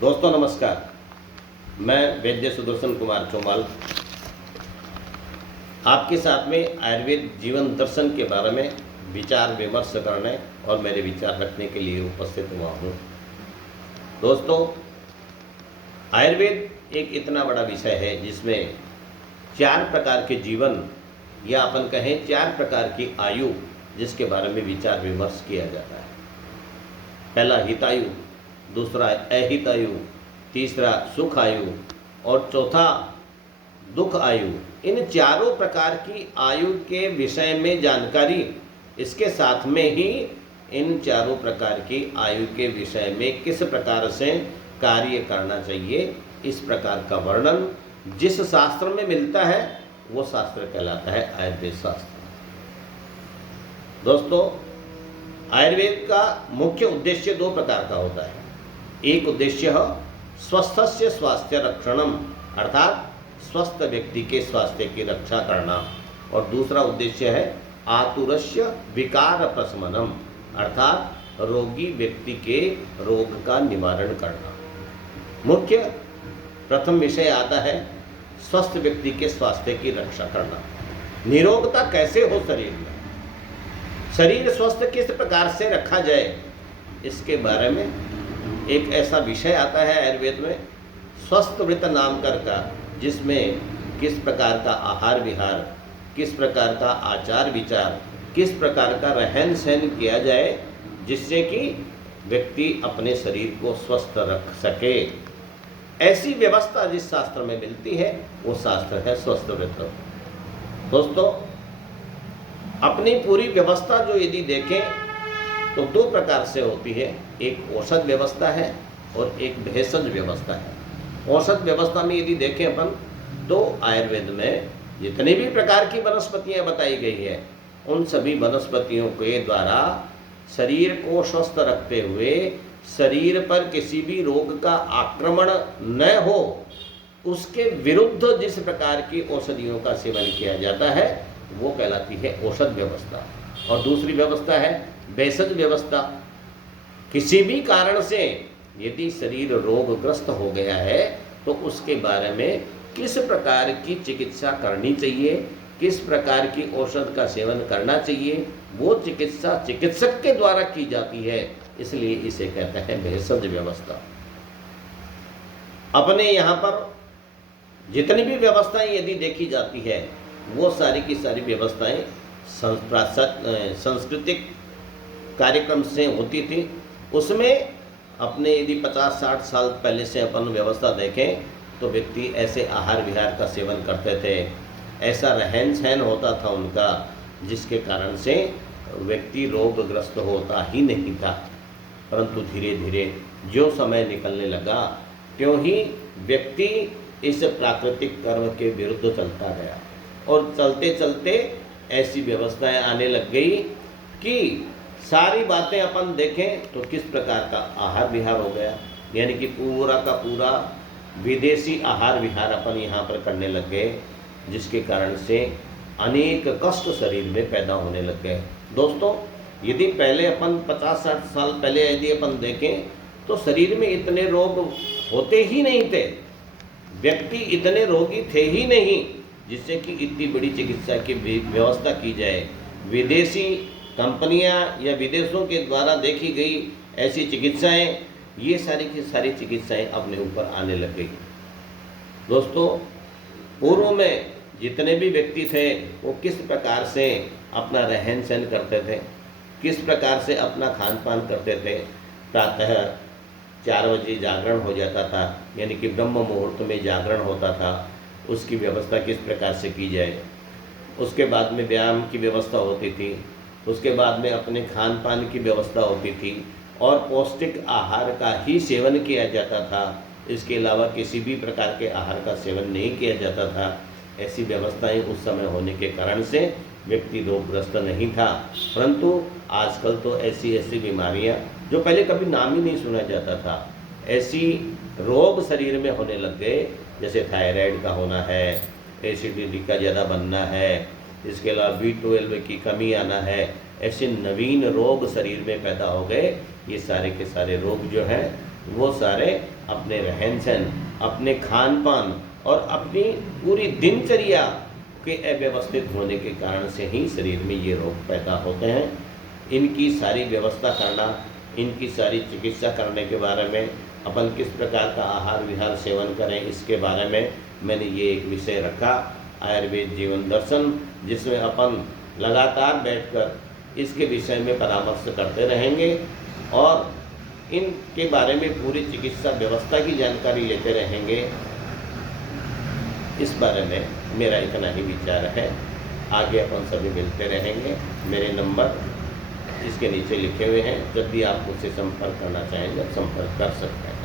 दोस्तों नमस्कार। मैं वैद्य सुदर्शन कुमार चौमाल आपके साथ में आयुर्वेद जीवन दर्शन के बारे में विचार विमर्श करने और मेरे विचार रखने के लिए उपस्थित हुआ हूँ। दोस्तों, आयुर्वेद एक इतना बड़ा विषय है जिसमें 4 प्रकार के जीवन या अपन कहें 4 प्रकार की आयु जिसके बारे में विचार विमर्श किया जाता है। पहला हितायु, दूसरा अहितायु, तीसरा सुख आयु और चौथा दुख आयु। इन चारों प्रकार की आयु के विषय में जानकारी, इसके साथ में ही इन चारों प्रकार की आयु के विषय में किस प्रकार से कार्य करना चाहिए, इस प्रकार का वर्णन जिस शास्त्र में मिलता है वो शास्त्र कहलाता है आयुर्वेद शास्त्र। दोस्तों, आयुर्वेद का मुख्य उद्देश्य 2 प्रकार का होता है। एक उद्देश्य स्वस्थस्य स्वास्थ्य रक्षणम, अर्थात स्वस्थ व्यक्ति के स्वास्थ्य की रक्षा करना, और दूसरा उद्देश्य है आतुरस्य विकार प्रशमनम, अर्थात रोगी व्यक्ति के रोग का निवारण करना। मुख्य प्रथम विषय आता है स्वस्थ व्यक्ति के स्वास्थ्य की रक्षा करना। निरोगता कैसे हो शरीर में, शरीर स्वस्थ किस प्रकार से रखा जाए, इसके बारे में एक ऐसा विषय आता है आयुर्वेद में स्वस्थ वृत्त नाम का, जिसमें किस प्रकार का आहार विहार, किस प्रकार का आचार विचार, किस प्रकार का रहन सहन किया जाए जिससे कि व्यक्ति अपने शरीर को स्वस्थ रख सके। ऐसी व्यवस्था जिस शास्त्र में मिलती है वो शास्त्र है स्वस्थ वृत्त। दोस्तों, अपनी पूरी व्यवस्था जो यदि देखें तो 2 प्रकार से होती है। एक औषध व्यवस्था है और एक भेषज व्यवस्था है। औषध व्यवस्था में यदि देखें अपन तो आयुर्वेद में जितने भी प्रकार की वनस्पतियां बताई गई है उन सभी वनस्पतियों के द्वारा शरीर को स्वस्थ रखते हुए शरीर पर किसी भी रोग का आक्रमण न हो उसके विरुद्ध जिस प्रकार की औषधियों का सेवन किया जाता है वो कहलाती है औषध व्यवस्था। और दूसरी व्यवस्था है भेषज व्यवस्था। किसी भी कारण से यदि शरीर रोगग्रस्त हो गया है तो उसके बारे में किस प्रकार की चिकित्सा करनी चाहिए, किस प्रकार की औषध का सेवन करना चाहिए, वो चिकित्सा चिकित्सक के द्वारा की जाती है, इसलिए इसे कहते हैं भेषज व्यवस्था। अपने यहाँ पर जितनी भी व्यवस्थाएं यदि देखी जाती है वो सारी की सारी व्यवस्थाएं सांस्कृतिक कार्यक्रम से होती थी। उसमें अपने यदि 50-60 साल पहले से अपन व्यवस्था देखें तो व्यक्ति ऐसे आहार विहार का सेवन करते थे, ऐसा रहन सहन होता था उनका जिसके कारण से व्यक्ति रोगग्रस्त होता ही नहीं था। परंतु धीरे धीरे जो समय निकलने लगा त्यों ही व्यक्ति इस प्राकृतिक कर्म के विरुद्ध चलता गया और चलते चलते ऐसी व्यवस्थाएं आने लग गई कि सारी बातें अपन देखें तो किस प्रकार का आहार विहार हो गया, यानी कि पूरा का पूरा विदेशी आहार विहार अपन यहाँ पर करने लग गए, जिसके कारण से अनेक कष्ट शरीर में पैदा होने लग गए। दोस्तों, यदि पहले अपन 50-60 साल पहले यदि अपन देखें तो शरीर में इतने रोग होते ही नहीं थे, व्यक्ति इतने रोगी थे ही नहीं जिससे कि इतनी बड़ी चिकित्सा की व्यवस्था की जाए। विदेशी कंपनियां या विदेशों के द्वारा देखी गई ऐसी चिकित्साएं, ये सारी की सारी चिकित्साएं अपने ऊपर आने लग गई। दोस्तों, पूर्व में जितने भी व्यक्ति थे वो किस प्रकार से अपना रहन सहन करते थे, किस प्रकार से अपना खान पान करते थे। प्रातः 4 बजे जागरण हो जाता था, यानी कि ब्रह्म मुहूर्त में जागरण होता था, उसकी व्यवस्था किस प्रकार से की जाए। उसके बाद में व्यायाम की व्यवस्था होती थी, उसके बाद में अपने खान पान की व्यवस्था होती थी और पौष्टिक आहार का ही सेवन किया जाता था। इसके अलावा किसी भी प्रकार के आहार का सेवन नहीं किया जाता था। ऐसी व्यवस्थाएं उस समय होने के कारण से व्यक्ति रोगग्रस्त नहीं था। परंतु आजकल तो ऐसी ऐसी बीमारियां जो पहले कभी नाम ही नहीं सुना जाता था, ऐसी रोग शरीर में होने लग गए, जैसे थायराइड का होना है, एसिडिटी का ज़्यादा बनना है, इसके अलावा B12 की कमी आना है। ऐसे नवीन रोग शरीर में पैदा हो गए। ये सारे के सारे रोग जो हैं वो सारे अपने रहन सहन, अपने खान पान और अपनी पूरी दिनचर्या के अव्यवस्थित होने के कारण से ही शरीर में ये रोग पैदा होते हैं। इनकी सारी व्यवस्था करना, इनकी सारी चिकित्सा करने के बारे में, अपन किस प्रकार का आहार विहार सेवन करें, इसके बारे में मैंने ये एक विषय रखा, आयुर्वेद जीवन दर्शन, जिसमें अपन लगातार बैठकर इसके विषय में परामर्श करते रहेंगे और इनके बारे में पूरी चिकित्सा व्यवस्था की जानकारी लेते रहेंगे। इस बारे में मेरा इतना ही विचार है। आगे अपन सभी मिलते रहेंगे। मेरे नंबर इसके नीचे लिखे हुए हैं, जब भी आप मुझसे संपर्क करना चाहेंगे संपर्क कर सकते हैं।